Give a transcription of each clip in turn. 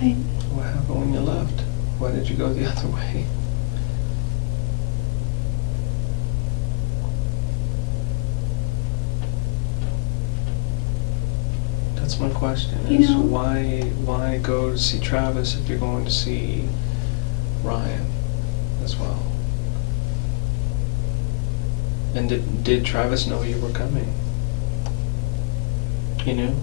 What happened when you left? Why did you go the other way? That's my question, is why go to see Travis if you're going to see Ryan as well? And did Travis know you were coming? He knew?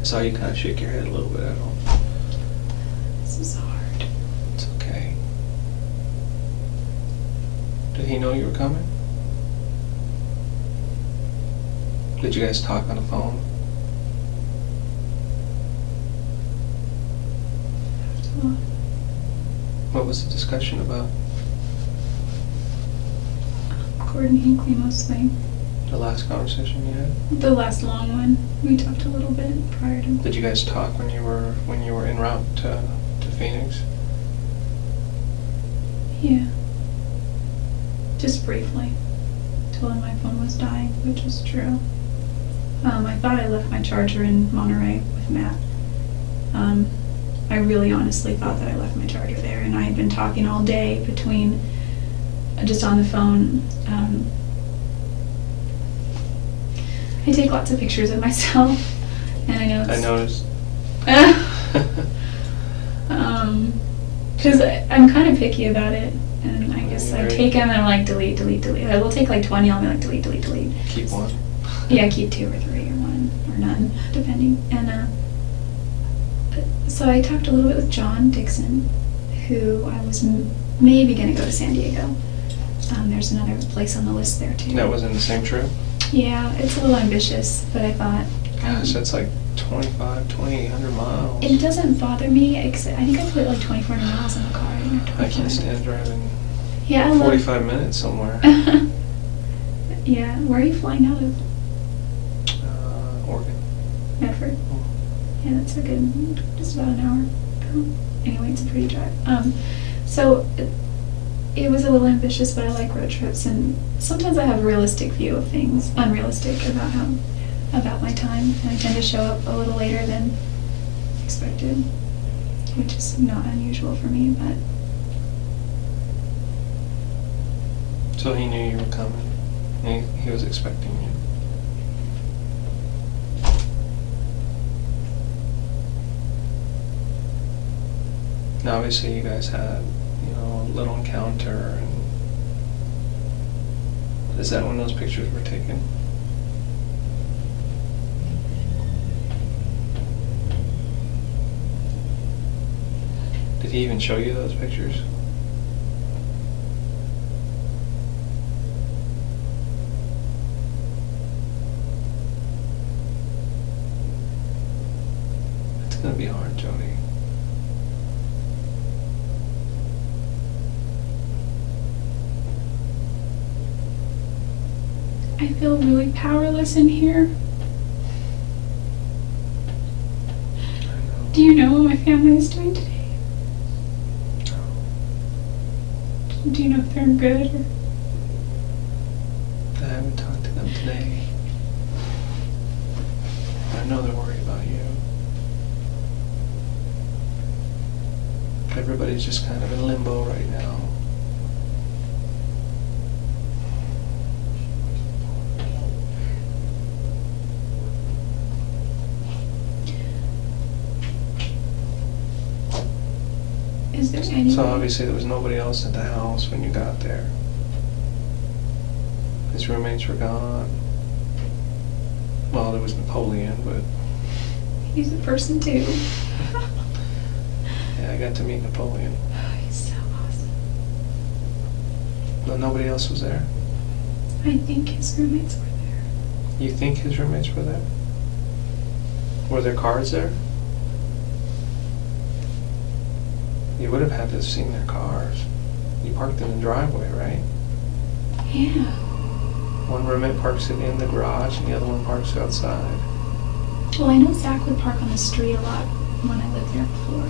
I saw you kind of shake your head a little bit at home. This is hard. It's okay. Did he know you were coming? Did you guys talk on the phone? What was the discussion about? Gordon Hinckley mostly. The last conversation you had? The last long one. We talked a little bit prior to. Did you guys talk when you were en route to Phoenix? Yeah. Just briefly. Told him my phone was dying, which was true. I thought I left my charger in Monterey with Matt. I really honestly thought that I left my charger there, and I had been talking all day between just on the phone. I take lots of pictures of myself, and I know it's... I noticed. Because I'm kind of picky about it, and I guess I take them and I'm like, delete, delete, delete. I will take like 20, I'll be like, delete, delete, delete. Keep one? Yeah, keep 2 or 3 or 1 or none, depending. And so I talked a little bit with John Dixon, who I was maybe going to go to San Diego. There's another place on the list there too. That was in the same trip? Yeah, it's a little ambitious, but I thought... Gosh, that's like 2,800 miles. It doesn't bother me, except I think I put like 2,400 miles in the car. I can't stand driving 45 minutes somewhere. Yeah, where are you flying out of? Oregon. Medford? Yeah, that's a good, just about an hour. Anyway, it's a pretty drive. So it was a little ambitious, but I like road trips, and sometimes I have a realistic view of things, unrealistic about my time, and I tend to show up a little later than expected, which is not unusual for me, but... So he knew you were coming, and he was expecting you. Now, obviously, you guys had, a little encounter, and is that when those pictures were taken? Did he even show you those pictures? It's gonna be hard, Jodi. I feel really powerless in here. I know. Do you know what my family is doing today? No. Do you know if they're good or... I haven't talked to them today. I know they're worried about you. Everybody's just kind of in limbo right now. Is there any... So obviously there was nobody else at the house when you got there. His roommates were gone. Well, there was Napoleon, but... He's a person too. Yeah, I got to meet Napoleon. Oh, he's so awesome. But nobody else was there. I think his roommates were there. You think his roommates were there? Were there cars there? You would have had to have seen their cars. You parked in the driveway, right? Yeah. One roommate parks it in the garage and the other one parks outside. Well, I know Zach would park on the street a lot when I lived there before.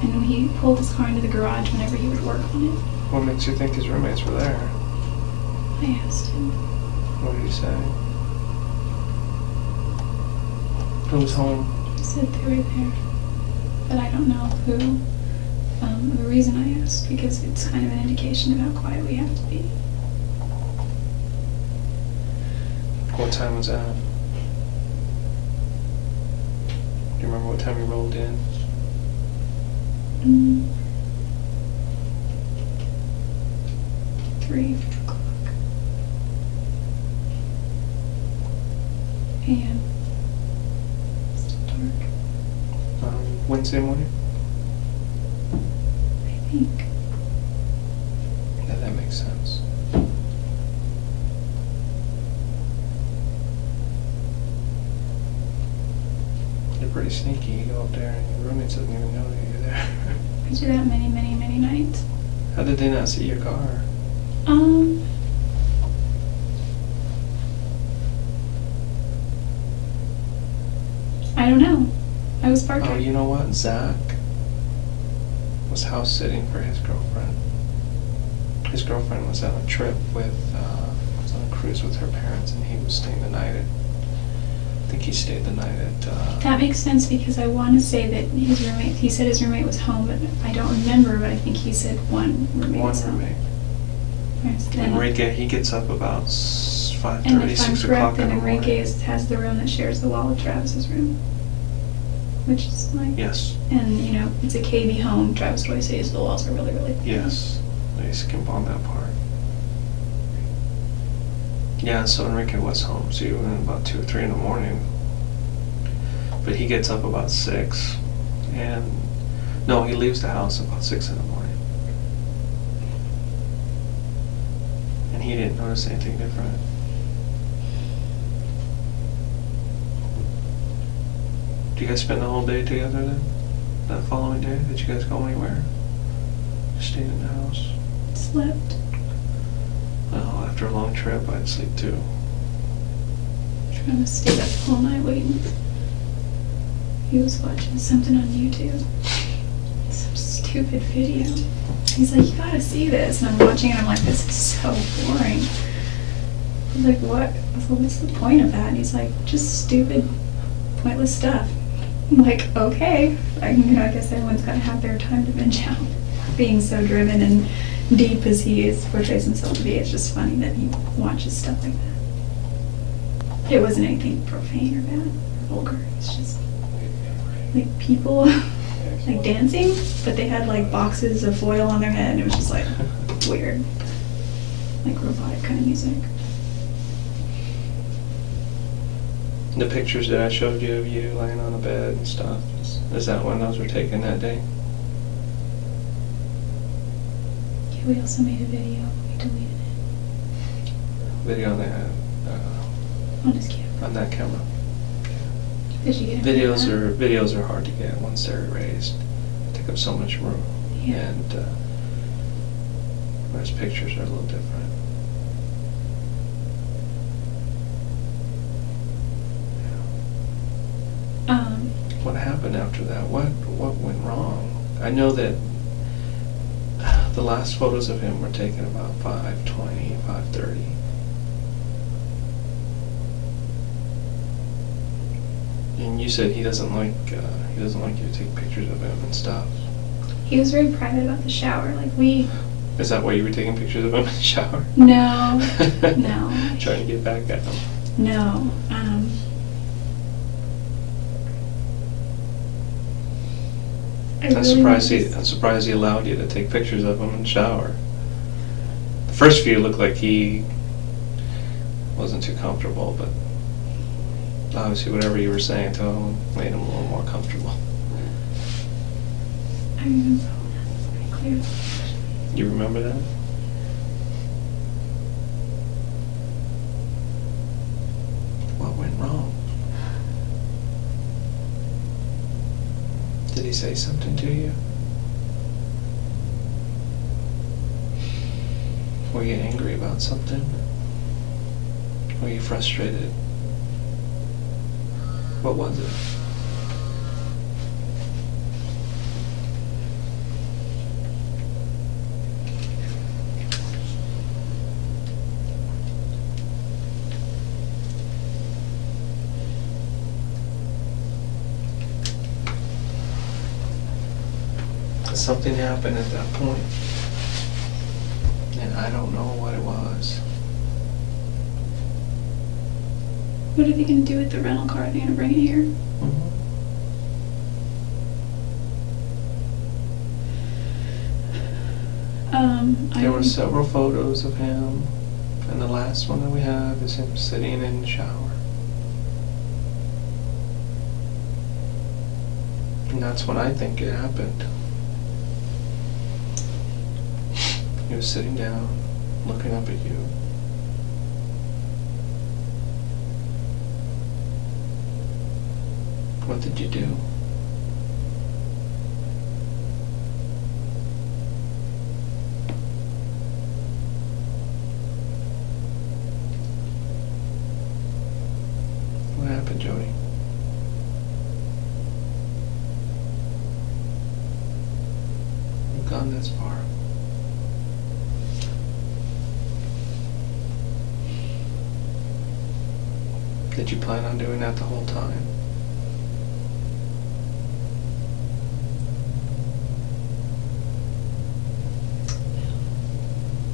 I know he pulled his car into the garage whenever he would work on it. What makes you think his roommates were there? I asked him. What did he say? Who was home? He said they were there. but I don't know who. The reason I asked, because it's kind of an indication of how quiet we have to be. What time was that? Do you remember what time you rolled in? 3 o'clock. AM. Still dark. Wednesday morning? I think. Yeah, that makes sense. You're pretty sneaky. You go up there and your roommate doesn't even know that you're there. I do that many, many, many nights. How did they not see your car? I don't know. I was parked. Oh, you know what? Zach was house sitting for his girlfriend. His girlfriend was on a trip with, was on a cruise with her parents, and he was staying the night at, I think he stayed the night at, That makes sense, because I want to say that his roommate, he said his roommate was home, but I don't remember, but I think he said one roommate was home. Enrique, he gets up about 5:30, 6 o'clock in the morning. And if I'm correct, then Enrique has the room that shares the wall with Travis's room. Which is like... Yes. And, you know, it's a KB home. Travis always says the walls are really, really thin. Yes. They skimp on that part. Yeah, so Enrique was home, so he went in about 2 or 3 in the morning. But he gets up about 6, and... No, he leaves the house about 6 in the morning. And he didn't notice anything different. Did you guys spend the whole day together then? That following day? Did you guys go anywhere? Just stayed in the house? Slept. Well, after a long trip, I'd sleep too. Travis stayed up all night waiting. He was watching something on YouTube. Some stupid video. He's like, you gotta see this. And I'm watching it, and I'm like, this is so boring. I was like, what? What's the point of that? And he's like, just stupid, pointless stuff. I'm like, okay. I guess everyone's gotta have their time to binge out. Being so driven and deep as he is, portrays himself to be, it's just funny that he watches stuff like that. It wasn't anything profane or bad or vulgar. It's just like people like dancing, but they had like boxes of foil on their head, and it was just like weird, like robotic kind of music. The pictures that I showed you of you laying on a bed and stuff, is that when those were taken that day? Yeah, we also made a video. We deleted it. Video on that, on his camera. on that camera. Did you get Videos are hard to get once they're erased. They take up so much room. Yeah. And whereas pictures are a little different. What happened after that? What went wrong? I know that the last photos of him were taken about 5:20, 5:30. And you said he doesn't like you to take pictures of him and stuff. He was very private about the shower. Like we. Is that why you were taking pictures of him in the shower? No, no. Trying to get back at him. No. I'm surprised he allowed you to take pictures of him in the shower. The first few looked like he wasn't too comfortable, but obviously whatever you were saying to him made him a little more comfortable. I remember all that pretty clearly. You remember that? What went wrong? Did he say something to you? Were you angry about something? Were you frustrated? What was it? Something happened at that point, and I don't know what it was. What are they going to do with the rental car? Are they going to bring it here? Mm-hmm. There were several photos of him, and the last one that we have is him sitting in the shower. And that's when I think it happened. He was sitting down, looking up at you. What did you do? What happened, Jodi? You've gone this far. Did you plan on doing that the whole time?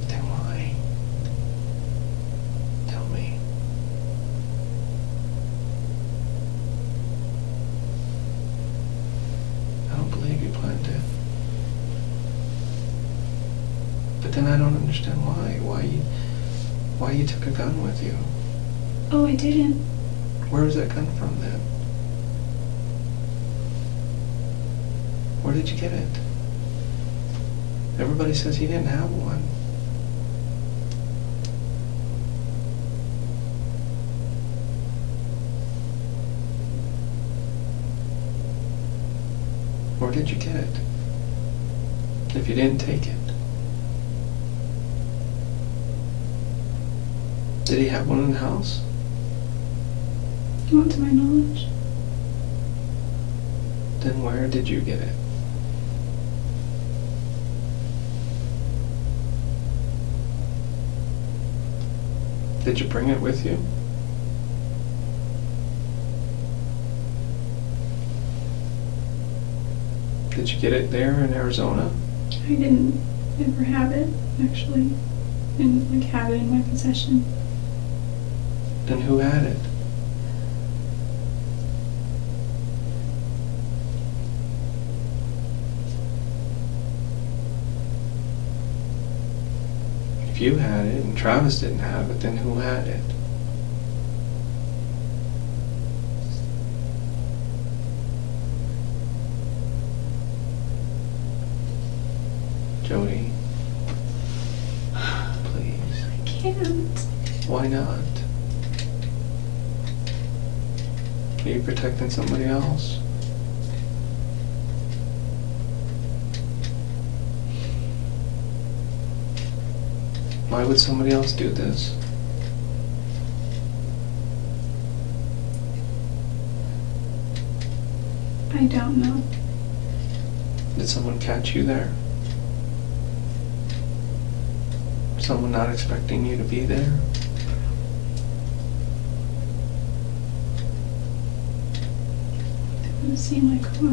Then why? Tell me. I don't believe you planned it. But then I don't understand why. Why you took a gun with you? Oh, I didn't. Where was that gun from then? Where did you get it? Everybody says he didn't have one. Where did you get it? If you didn't take it. Did he have one in the house? Not to my knowledge. Then where did you get it? Did you bring it with you? Did you get it there in Arizona? I didn't ever have it, actually. Didn't like have it in my possession. Then who had it? If you had it and Travis didn't have it, then who had it? Jodi, please. I can't. Why not? Are you protecting somebody else? Why would somebody else do this? I don't know. Did someone catch you there? Someone not expecting you to be there? They would have seen my car.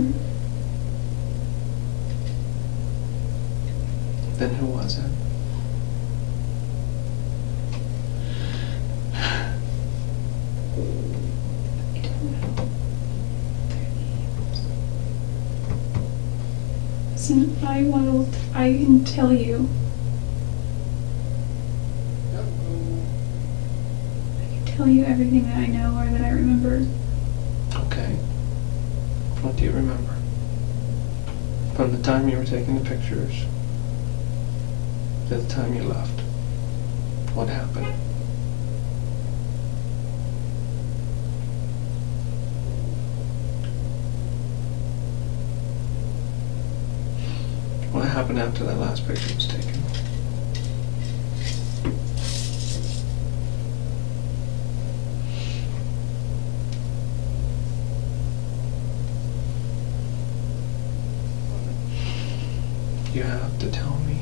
Then who was it? I don't know their names. Listen, I can tell you. I can tell you everything that I know or that I remember. Okay. What do you remember? From the time you were taking the pictures to the time you left. What happened? What happened after that last picture was taken? You have to tell me.